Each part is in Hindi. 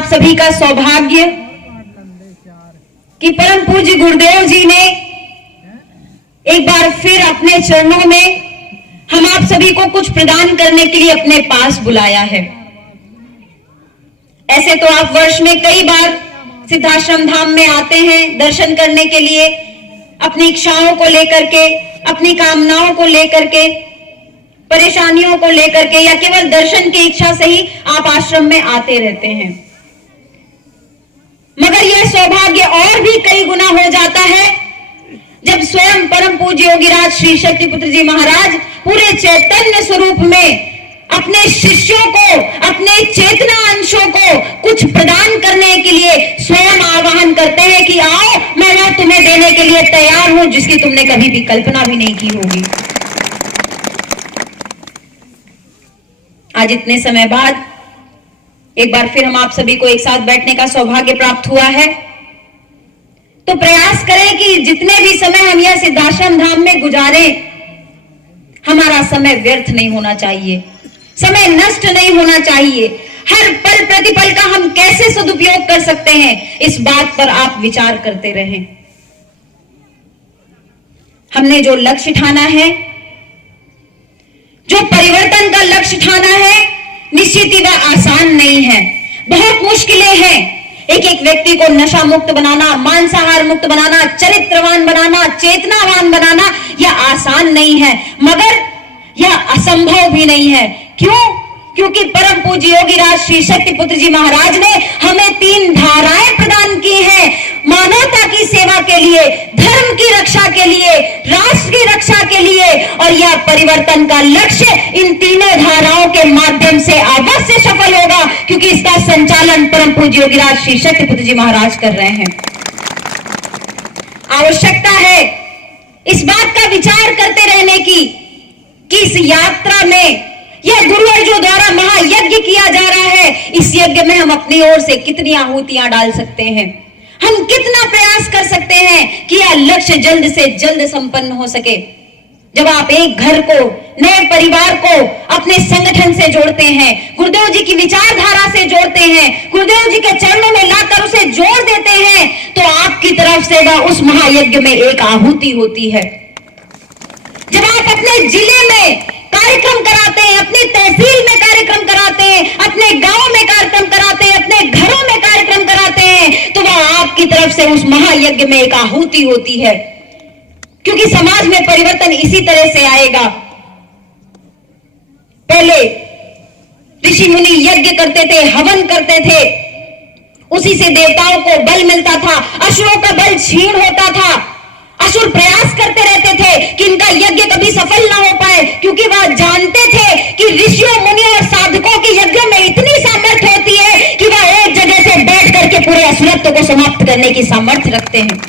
आप सभी का सौभाग्य कि परम पूज्य गुरुदेव जी ने एक बार फिर अपने चरणों में हम आप सभी को कुछ प्रदान करने के लिए अपने पास बुलाया है। ऐसे तो आप वर्ष में कई बार सिद्धाश्रम धाम में आते हैं दर्शन करने के लिए, अपनी इच्छाओं को लेकर के, अपनी कामनाओं को लेकर के, परेशानियों को लेकर के, या केवल दर्शन की इच्छा से ही आप आश्रम में आते रहते हैं। मगर यह सौभाग्य और भी कई गुना हो जाता है जब स्वयं परम पूज्य योगीराज श्री शक्तिपुत्र जी महाराज पूरे चैतन्य स्वरूप में अपने शिष्यों को, अपने चेतना अंशों को कुछ प्रदान करने के लिए स्वयं आह्वान करते हैं कि आओ, मैं वह तुम्हें देने के लिए तैयार हूं जिसकी तुमने कभी भी कल्पना भी नहीं की होगी। आज इतने समय बाद एक बार फिर हम आप सभी को एक साथ बैठने का सौभाग्य प्राप्त हुआ है, तो प्रयास करें कि जितने भी समय हम यह सिद्धाश्रम धाम में गुजारें, हमारा समय व्यर्थ नहीं होना चाहिए, समय नष्ट नहीं होना चाहिए। हर पल प्रतिपल का हम कैसे सदुपयोग कर सकते हैं, इस बात पर आप विचार करते रहें। हमने जो लक्ष्य ठाना है, जो परिवर्तन का लक्ष्य ठाना है, निश्चित ही वह आसान नहीं है, बहुत मुश्किलें हैं। एक एक व्यक्ति को नशा मुक्त बनाना, मांसाहार मुक्त बनाना, चरित्रवान बनाना, चेतनावान बनाना यह आसान नहीं है, मगर यह असंभव भी नहीं है। क्यों? क्योंकि परम पूज्य योगीराज श्री शक्तिपुत्र जी महाराज ने हमें 3 धाराएं प्रदान की हैं, मानवता की सेवा के लिए, धर्म की रक्षा के लिए, राष्ट्र की रक्षा के लिए, और यह परिवर्तन का लक्ष्य इन तीनों धाराओं के माध्यम से अवश्य सफल होगा, क्योंकि इसका संचालन परम पूज्य योगीराज श्री शक्तिपुत्र जी महाराज कर रहे हैं। आवश्यकता है इस बात का विचार करते रहने की कि इस यात्रा में यह गुरुवर्यों द्वारा महायज्ञ किया जा रहा है, इस यज्ञ में हम अपनी ओर से कितनी आहुतियां डाल सकते हैं, हम कितना प्रयास कर सकते हैं कि यह लक्ष्य जल्द से जल्द संपन्न हो सके। जब आप एक घर को, नए परिवार को अपने संगठन से जोड़ते हैं, गुरुदेव जी की विचारधारा से जोड़ते हैं, गुरुदेव जी के चरणों में लाकर उसे जोड़ देते हैं, तो आपकी तरफ से वह उस महायज्ञ में एक आहुति होती है। जब आप अपने जिले में कार्यक्रम कराते हैं, अपनी तहसील में कार्यक्रम कराते हैं, अपने गांव में कार्यक्रम कराते हैं, अपने घरों में कार्यक्रम कराते हैं, तो वह आपकी तरफ से उस महायज्ञ में एक आहुति होती है। क्योंकि समाज में परिवर्तन इसी तरह से आएगा। पहले ऋषि मुनि यज्ञ करते थे, हवन करते थे, उसी से देवताओं को बल मिलता था, असुरों का बल क्षीण होता था। असुर प्रयास करते रहते थे कि इनका यज्ञ कभी सफल ना हो पाए, क्योंकि वह जानते थे कि ऋषियों, मुनियों और साधकों के यज्ञ में इतनी सामर्थ्य होती है कि वह एक जगह से बैठ करके पूरे असुरत्व को समाप्त करने की सामर्थ्य रखते हैं।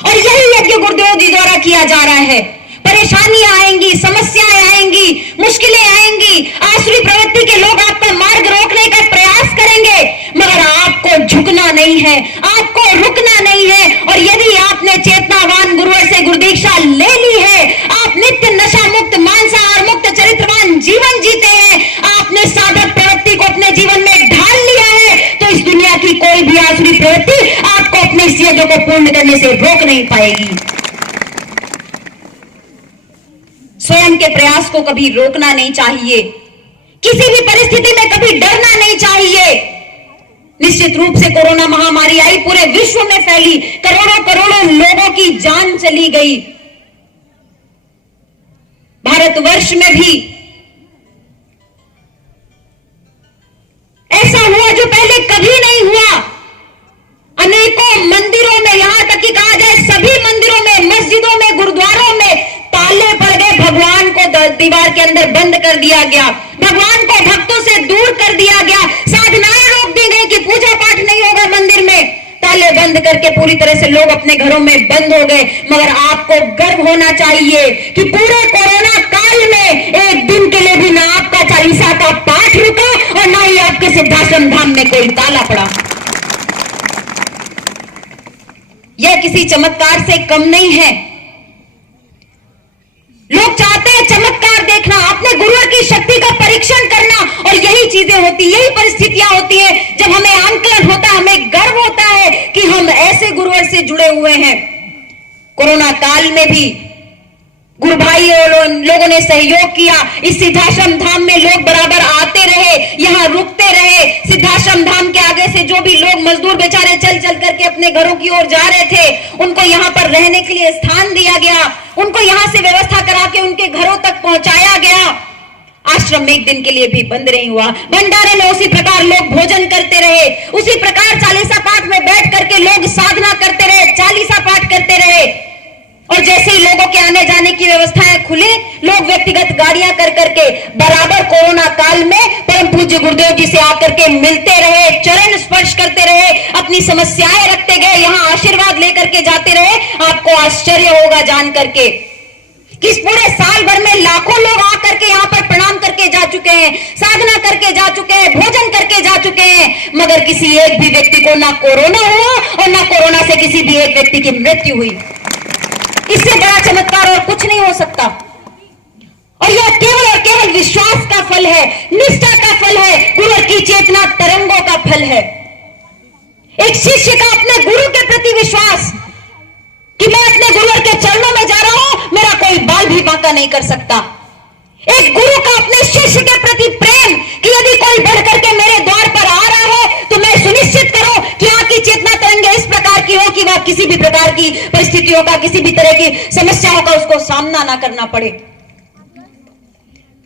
और यही यज्ञ गुरुदेव जी द्वारा किया जा रहा है। परेशानियां आएंगी, समस्याएं आएंगी, मुश्किलें आएंगी, आसुरी प्रवृत्ति के लोग आपका मार्ग रोकने का प्रयास करेंगे, मगर आपको झुकना नहीं है, आपको रुकना नहीं है। और यदि आपने चेतनावान गुरुवर से गुरुदीक्षा ले ली है, आप नित्य नशा मुक्त, मांसाहार मुक्त, चरित्रवान जीवन जीते हैं, आपने साधक प्रवृत्ति को अपने जीवन में ढाल लिया है, तो इस दुनिया की कोई भी आसुरी प्रवृत्ति आपको अपने इस यज्ञ को पूर्ण करने से रोक नहीं पाएगी। स्वयं के प्रयास को कभी रोकना नहीं चाहिए, किसी भी परिस्थिति में कभी डरना नहीं चाहिए। निश्चित रूप से कोरोना महामारी आई, पूरे विश्व में फैली, करोड़ों करोड़ों लोगों की जान चली गई। भारतवर्ष में भी ऐसा हुआ जो पहले कभी नहीं हुआ। अनेकों मंदिरों में, यहां तक कि कहा जाए सभी मंदिरों में, मस्जिदों में, गुरुद्वारों में ताले पड़ गए, भगवान को दीवार के अंदर बंद कर दिया गया, भगवान को भक्तों से दूर कर दिया गया, साधनाएं रोक दी गई कि पूजा पाठ नहीं होगा मंदिर में, ताले बंद करके पूरी तरह से लोग अपने घरों में बंद हो गए। मगर आपको गर्व होना चाहिए कि पूरे कोरोना काल में एक दिन के लिए भी ना आपका चालीसा का पाठ रुका और ना ही आपके सिद्धाश्रम धाम में कोई ताला पड़ा। यह किसी चमत्कार से कम नहीं है। लोग चाहते हैं चमत्कार देखना, अपने गुरुवर की शक्ति का परीक्षण करना, और यही चीज चीजें होती, यही परिस्थितियां होती हैं जब हमें आंकलन होता है, हमें गर्व होता है कि हम ऐसे गुरुवर से जुड़े हुए हैं। कोरोना काल में भी गुरु भाई और लोगों ने सहयोग किया। इस सिद्धाश्रम धाम में लोग बराबर आते रहे, यहाँ रुकते रहे। सिद्धाश्रम धाम के आगे से जो भी लोग मजदूर बेचारे चल चल करके अपने घरों की ओर जा रहे थे, उनको यहाँ पर रहने के लिए स्थान दिया गया, उनको यहाँ से व्यवस्था करा के उनके घरों तक पहुंचाया गया। आश्रम एक दिन के लिए भी बंद नहीं हुआ। भंडारे में उसी प्रकार लोग भोजन करते रहे, उसी प्रकार चालीसा पाठ में बैठ करके लोग साधना करते रहे, चालीसा पाठ करते रहे। और जैसे ही लोगों के आने जाने की व्यवस्थाएं खुली, लोग व्यक्तिगत गाड़ियां कर करके बराबर कोरोना काल में परम पूज्य गुरुदेव जी से आकर के मिलते रहे, चरण स्पर्श करते रहे, अपनी समस्याएं रखते गए, यहाँ आशीर्वाद लेकर के जाते रहे। आपको आश्चर्य होगा जान करके कि इस पूरे साल भर में लाखों लोग आकर के यहाँ पर प्रणाम करके जा चुके हैं, साधना करके जा चुके हैं, भोजन करके जा चुके हैं, मगर किसी एक भी व्यक्ति को ना कोरोना हुआ और ना कोरोना से किसी भी एक व्यक्ति की मृत्यु हुई। इससे बड़ा चमत्कार और कुछ नहीं हो सकता। और यह केवल और केवल विश्वास का फल है, निष्ठा का फल है, गुरु की चेतना तरंगों का फल है। एक शिष्य का अपने गुरु के प्रति विश्वास कि मैं अपने गुरु के चरणों में जा रहा हूं, मेरा कोई बाल भी बांका नहीं कर सकता। एक गुरु का अपने शिष्य के प्रति प्रेम कि यदि कोई बढ़ करके मेरे द्वार पर आ रहा है तो मैं सुनिश्चित करूं कि आपकी चेतना तरंगे इस प्रकार की हो कि वह किसी भी प्रकार की परिस्थितियों का, किसी भी तरह की समस्याओं का उसको सामना ना करना पड़े।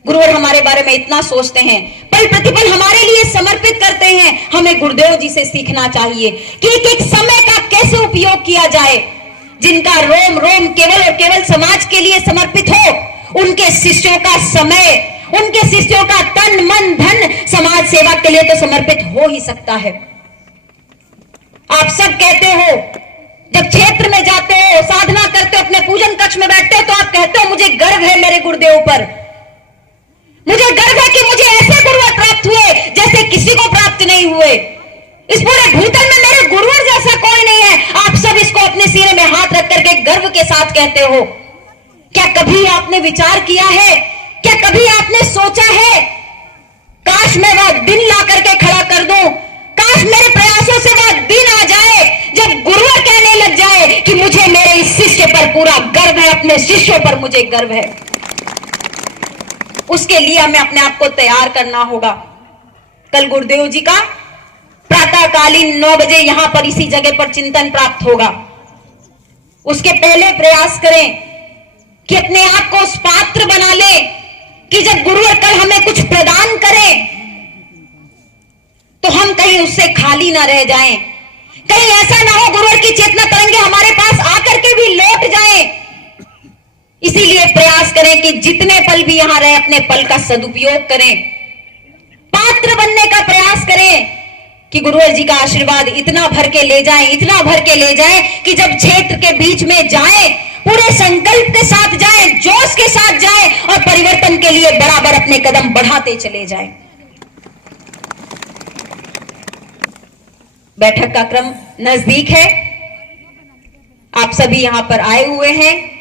गुरुवर हमारे बारे में इतना सोचते हैं, पल प्रतिपल हमारे लिए समर्पित करते हैं। हमें गुरुदेव जी से सीखना चाहिए कि एक एक समय का कैसे उपयोग किया जाए। जिनका रोम रोम केवल और केवल समाज के लिए समर्पित हो, उनके शिष्यों का समय, उनके शिष्यों का तन मन धन समाज सेवा के लिए तो समर्पित हो ही सकता है। आप सब कहते हो, जब क्षेत्र में जाते हो, साधना करते हो, अपने पूजन कक्ष में बैठते हो, तो आप कहते हो मुझे गर्व है मेरे गुरुदेव पर, मुझे गर्व है कि मुझे ऐसे गुरुवर प्राप्त हुए जैसे किसी को प्राप्त नहीं हुए। इस पूरे भूतल में मेरे गुरुवर जैसा कोई नहीं है। आप सब इसको अपने सीने में हाथ रख करके गर्व के साथ कहते हो। क्या कभी आपने विचार किया है, क्या कभी आपने सोचा है, काश मैं वह दिन ला करके खड़ा कर दूं, काश मेरे प्रयासों से वह दिन आ जाए जब गुरुवर कहने लग जाए कि मुझे मेरे इस शिष्य पर पूरा गर्व है, अपने शिष्यों पर मुझे गर्व है। उसके लिए हमें अपने आप को तैयार करना होगा। कल गुरुदेव जी का प्रातःकालीन 9 बजे यहां पर इसी जगह पर चिंतन प्राप्त होगा। उसके पहले प्रयास करें कि अपने आप को उस पात्र बना ले कि जब गुरुवर कल हमें कुछ प्रदान करे तो हम कहीं उससे खाली ना रह जाएं। कहीं ऐसा ना हो गुरुवर की चेतना तरंगे हमारे पास आकर के भी लौट जाएं। इसीलिए प्रयास करें कि जितने पल भी यहां रहे अपने पल का सदुपयोग करें, पात्र बनने का प्रयास करें कि गुरुवर जी का आशीर्वाद इतना भर के ले जाएं, इतना भर के ले जाएं कि जब क्षेत्र के बीच में जाएं, पूरे संकल्प के साथ जाएं, जोश के साथ जाएं और परिवर्तन के लिए बराबर अपने कदम बढ़ाते चले जाएं। बैठक का क्रम नजदीक है, आप सभी यहां पर आए हुए हैं।